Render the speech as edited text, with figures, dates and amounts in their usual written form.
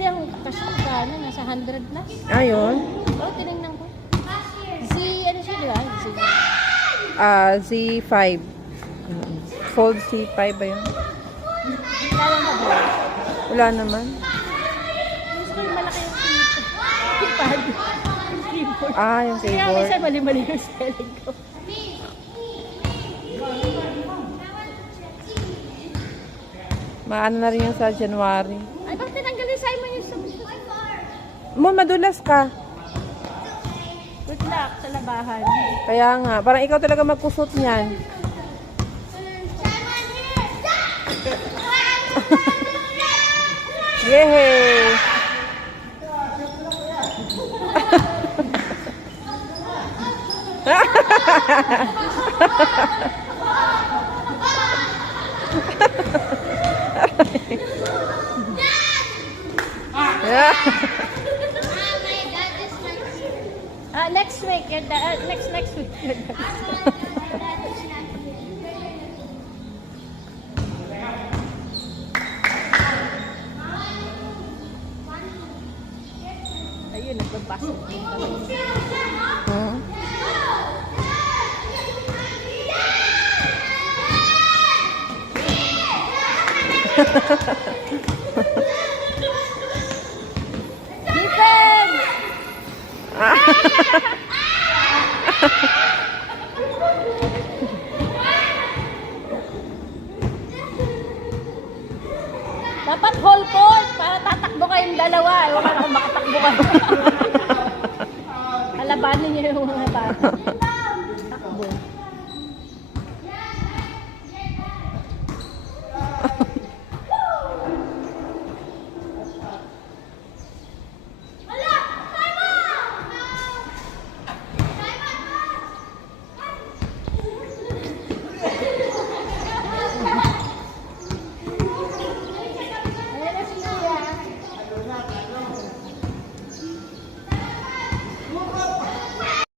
Kasi ang kasyukano, nasa 100 plus. Ayun. Oo, tinignan ko. Ano siya, di ba? Z5. Fold C5 ba yun? Kaya na ba? Wala naman. Gusto ko yung malaki yung keypad. Yung keyboard. Yung Kaya keyboard. minsan mali-mali yung spelling ko. Maano na rin yung sa January. Ay, bakit tinanggalin sa mo yung Madulas ka. good luck sa labahan. Kaya nga, parang ikaw talaga magkusot niyan. Yehey! Next week, next week. Ayun, nagbabasa din kami. Hmm? Defense! Dapat whole court para tatakbo kayong dalawa. Ewan ka na kung makatakbo kayo. Alabanin niyo yung mga bata.